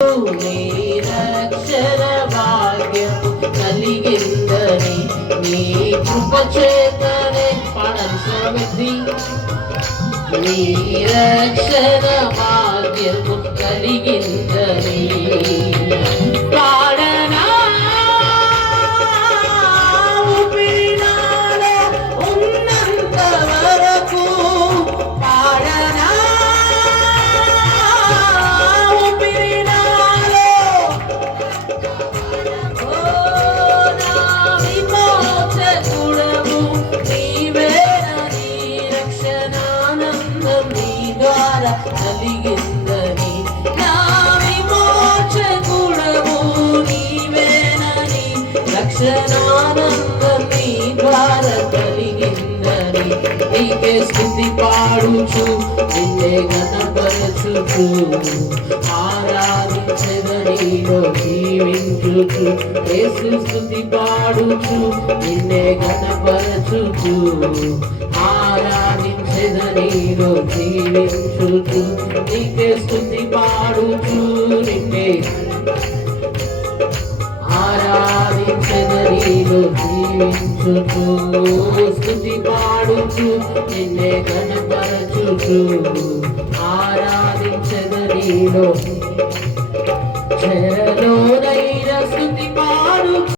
నీ రక్షణ భాగ్యము కలిగిందని నీ కృప చేతనే పాడాలి స్వరమెత్తి నీ రక్షణ భాగ్యము కలిగిందని పాడనా ఊపిరినాలో ఉన్నంత వరకు పాడనా ఊపిరినాలో ఓ నా విమోచకుడవు నీవేనని రక్షణానందం నీ ద్వారా కలిగిందని నా విమోచకుడవు నీవేనని రక్షణానందం నీ ద్వారా కలిగిందని నీకే స్తుతి పాడుచు నిన్నే ఘనపరచుచు ఆరాధించెదనిలో జీవించుచు యేసు స్తుతి పాడుచు నిన్నే ఘనపరచుచు ఆరాధించెదనిలో జీవించుచు నీకే స్తుతి పాడుచు నిన్నే ఆరాధించెదనిలో జీవించుచు స్తుతి పాడుచు నిన్నే ఘనపరచుచు ఆరాధించెదనిలో చెరలోనైన స్తుతి పాడు